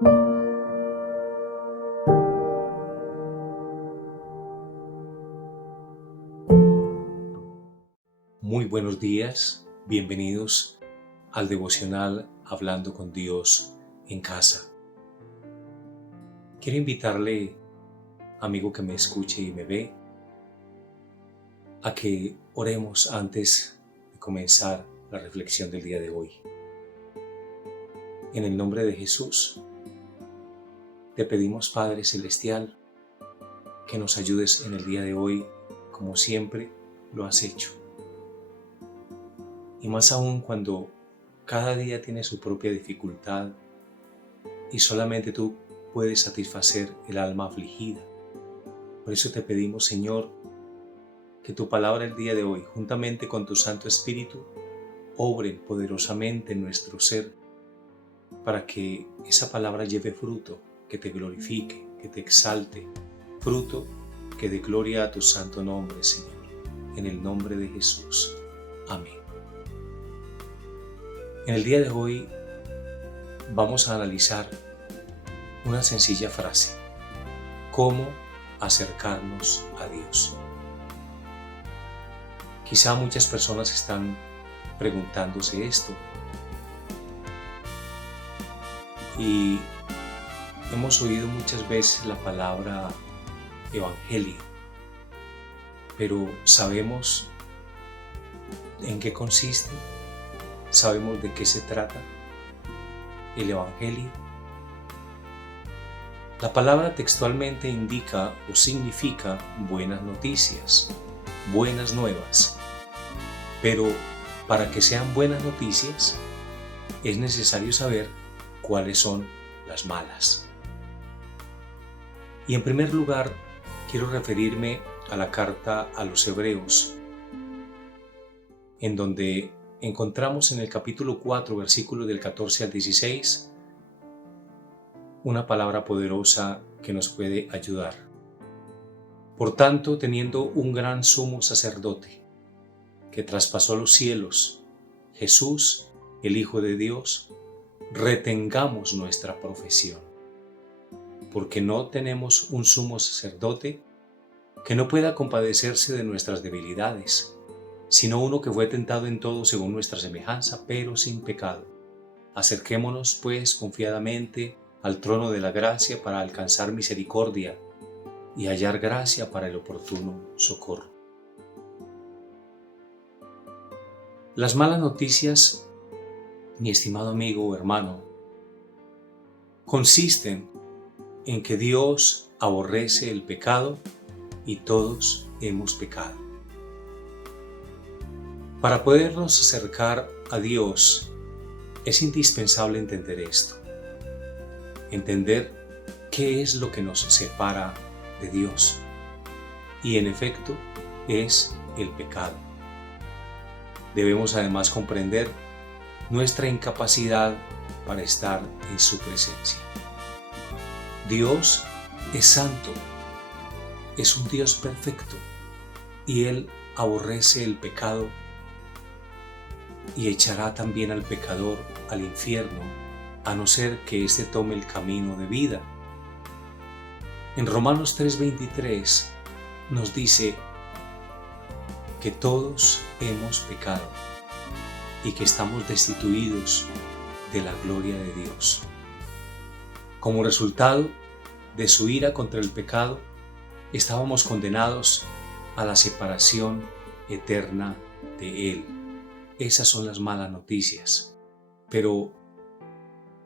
Muy buenos días, bienvenidos al devocional Hablando con Dios en casa. Quiero invitarle, amigo que me escuche y me ve, a que oremos antes de comenzar la reflexión del día de hoy. En el nombre de Jesús, te pedimos, Padre Celestial, que nos ayudes en el día de hoy, como siempre lo has hecho. Y más aún cuando cada día tiene su propia dificultad y solamente tú puedes satisfacer el alma afligida. Por eso te pedimos, Señor, que tu palabra el día de hoy, juntamente con tu Santo Espíritu, obre poderosamente en nuestro ser para que esa palabra lleve fruto, que te glorifique, que te exalte, fruto que dé gloria a tu santo nombre, Señor. En el nombre de Jesús. Amén. En el día de hoy vamos a analizar una sencilla frase: ¿cómo acercarnos a Dios? Quizá muchas personas están preguntándose esto y hemos oído muchas veces la palabra evangelio, pero ¿sabemos en qué consiste? ¿Sabemos de qué se trata el evangelio? La palabra textualmente indica o significa buenas noticias, buenas nuevas. Pero para que sean buenas noticias, es necesario saber cuáles son las malas. Y en primer lugar, quiero referirme a la carta a los Hebreos, en donde encontramos en el capítulo 4, versículos del 14 al 16, una palabra poderosa que nos puede ayudar. Por tanto, teniendo un gran sumo sacerdote, que traspasó los cielos, Jesús, el Hijo de Dios, retengamos nuestra profesión, porque no tenemos un sumo sacerdote que no pueda compadecerse de nuestras debilidades, sino uno que fue tentado en todo según nuestra semejanza, pero sin pecado. Acerquémonos, pues, confiadamente al trono de la gracia para alcanzar misericordia y hallar gracia para el oportuno socorro. Las malas noticias, mi estimado amigo o hermano, consisten en que Dios aborrece el pecado y todos hemos pecado. Para podernos acercar a Dios es indispensable entender esto, entender qué es lo que nos separa de Dios, y en efecto es el pecado. Debemos además comprender nuestra incapacidad para estar en su presencia. Dios es santo, es un Dios perfecto, y Él aborrece el pecado y echará también al pecador al infierno, a no ser que éste tome el camino de vida. En Romanos 3:23 nos dice que todos hemos pecado y que estamos destituidos de la gloria de Dios. Como resultado de su ira contra el pecado, estábamos condenados a la separación eterna de Él. Esas son las malas noticias. Pero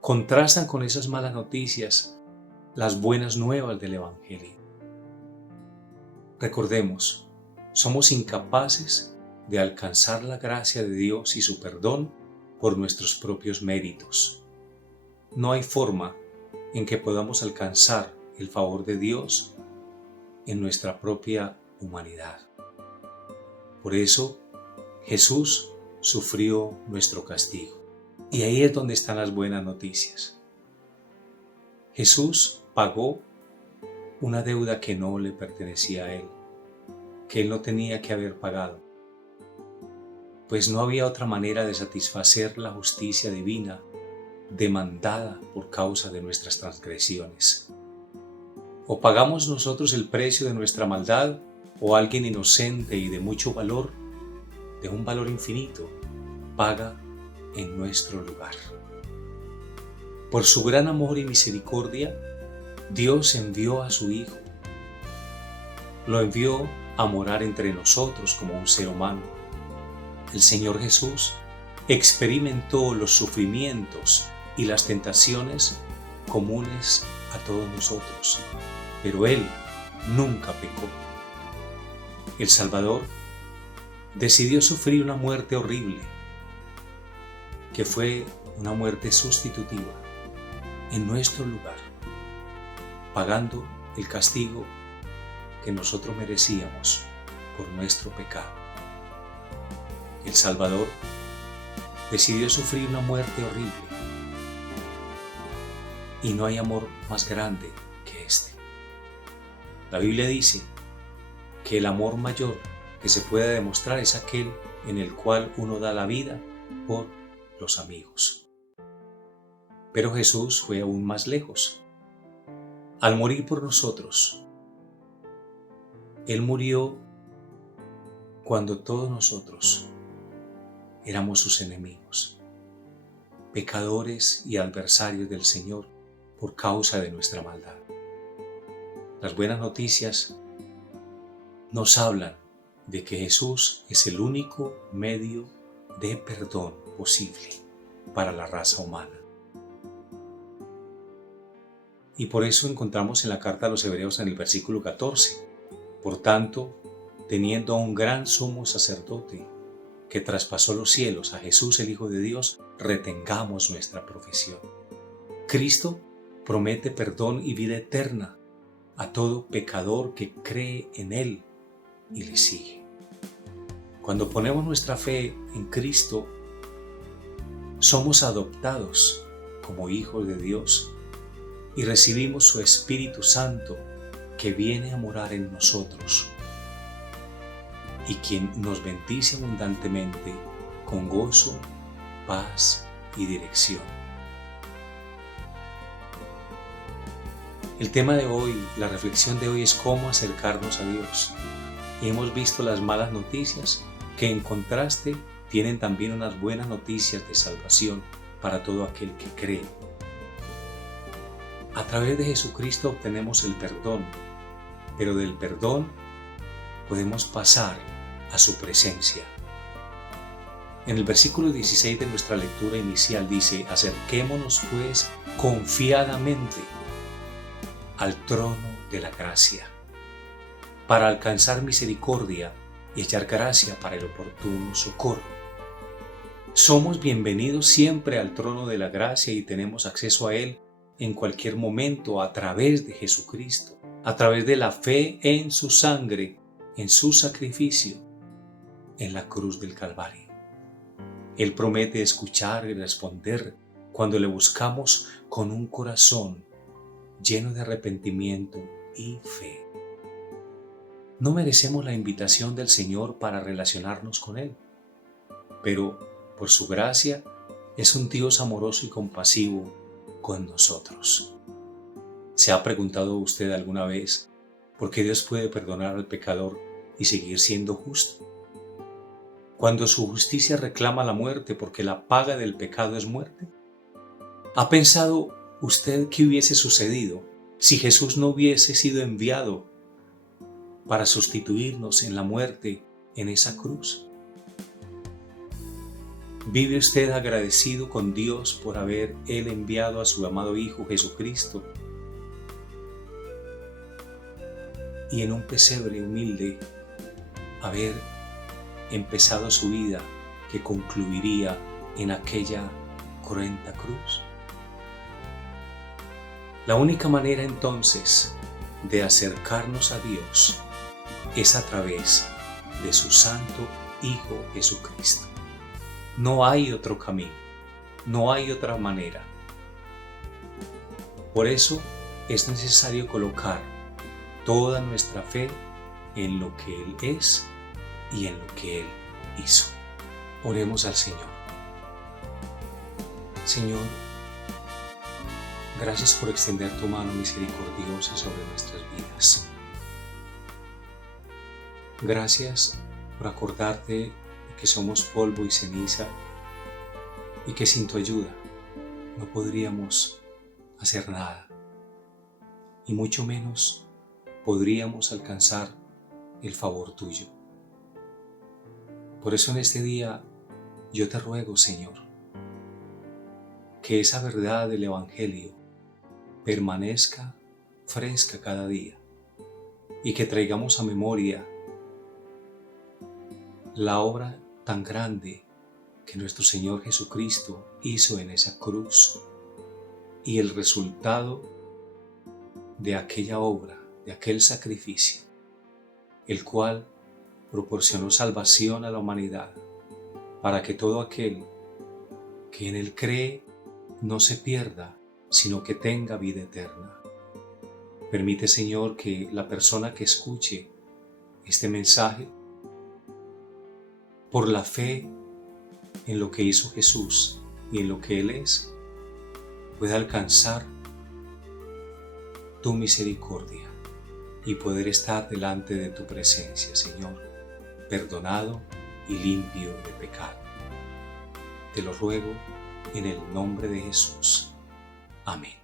contrastan con esas malas noticias las buenas nuevas del Evangelio. Recordemos, somos incapaces de alcanzar la gracia de Dios y su perdón por nuestros propios méritos. No hay forma en que podamos alcanzar el favor de Dios en nuestra propia humanidad. Por eso, Jesús sufrió nuestro castigo. Y ahí es donde están las buenas noticias. Jesús pagó una deuda que no le pertenecía a Él, que Él no tenía que haber pagado, pues no había otra manera de satisfacer la justicia divina demandada por causa de nuestras transgresiones. O pagamos nosotros el precio de nuestra maldad, o alguien inocente y de mucho valor, de un valor infinito, paga en nuestro lugar. Por su gran amor y misericordia, Dios envió a su Hijo. Lo envió a morar entre nosotros como un ser humano. El Señor Jesús experimentó los sufrimientos y las tentaciones comunes a todos nosotros, pero Él nunca pecó. El Salvador decidió sufrir una muerte horrible, que fue una muerte sustitutiva en nuestro lugar, pagando el castigo que nosotros merecíamos por nuestro pecado. El Salvador decidió sufrir una muerte horrible, y no hay amor más grande que este. La Biblia dice que el amor mayor que se puede demostrar es aquel en el cual uno da la vida por los amigos. Pero Jesús fue aún más lejos. Al morir por nosotros, Él murió cuando todos nosotros éramos sus enemigos, pecadores y adversarios del Señor por causa de nuestra maldad. Las buenas noticias nos hablan de que Jesús es el único medio de perdón posible para la raza humana. Y por eso encontramos en la carta a los Hebreos en el versículo 14: por tanto, teniendo a un gran sumo sacerdote que traspasó los cielos, a Jesús el Hijo de Dios, retengamos nuestra profesión. Cristo promete perdón y vida eterna a todo pecador que cree en Él y le sigue. Cuando ponemos nuestra fe en Cristo, somos adoptados como hijos de Dios y recibimos su Espíritu Santo, que viene a morar en nosotros y quien nos bendice abundantemente con gozo, paz y dirección. El tema de hoy, la reflexión de hoy, es cómo acercarnos a Dios. Y hemos visto las malas noticias, que en contraste tienen también unas buenas noticias de salvación para todo aquel que cree. A través de Jesucristo obtenemos el perdón, pero del perdón podemos pasar a su presencia. En el versículo 16 de nuestra lectura inicial dice: acerquémonos pues confiadamente al trono de la gracia, para alcanzar misericordia y hallar gracia para el oportuno socorro. Somos bienvenidos siempre al trono de la gracia y tenemos acceso a Él en cualquier momento a través de Jesucristo, a través de la fe en su sangre, en su sacrificio, en la cruz del Calvario. Él promete escuchar y responder cuando le buscamos con un corazón lleno de arrepentimiento y fe. No merecemos la invitación del Señor para relacionarnos con Él, pero por su gracia es un Dios amoroso y compasivo con nosotros. ¿Se ha preguntado usted alguna vez por qué Dios puede perdonar al pecador y seguir siendo justo? Cuando su justicia reclama la muerte porque la paga del pecado es muerte. ¿Ha pensado usted qué hubiese sucedido si Jesús no hubiese sido enviado para sustituirnos en la muerte en esa cruz? ¿Vive usted agradecido con Dios por haber Él enviado a su amado Hijo Jesucristo y en un pesebre humilde haber empezado su vida que concluiría en aquella cruenta cruz? La única manera entonces de acercarnos a Dios es a través de su Santo Hijo Jesucristo. No hay otro camino, no hay otra manera. Por eso es necesario colocar toda nuestra fe en lo que Él es y en lo que Él hizo. Oremos al Señor. Señor, Gracias por extender tu mano misericordiosa sobre nuestras vidas. Gracias por acordarte de que somos polvo y ceniza y que sin tu ayuda no podríamos hacer nada y mucho menos podríamos alcanzar el favor tuyo. Por eso en este día yo te ruego, Señor, que esa verdad del Evangelio permanezca fresca cada día y que traigamos a memoria la obra tan grande que nuestro Señor Jesucristo hizo en esa cruz y el resultado de aquella obra, de aquel sacrificio, el cual proporcionó salvación a la humanidad para que todo aquel que en Él cree no se pierda, sino que tenga vida eterna. Permite, Señor, que la persona que escuche este mensaje, por la fe en lo que hizo Jesús y en lo que Él es, pueda alcanzar tu misericordia y poder estar delante de tu presencia, Señor, perdonado y limpio de pecado. Te lo ruego en el nombre de Jesús. Amén.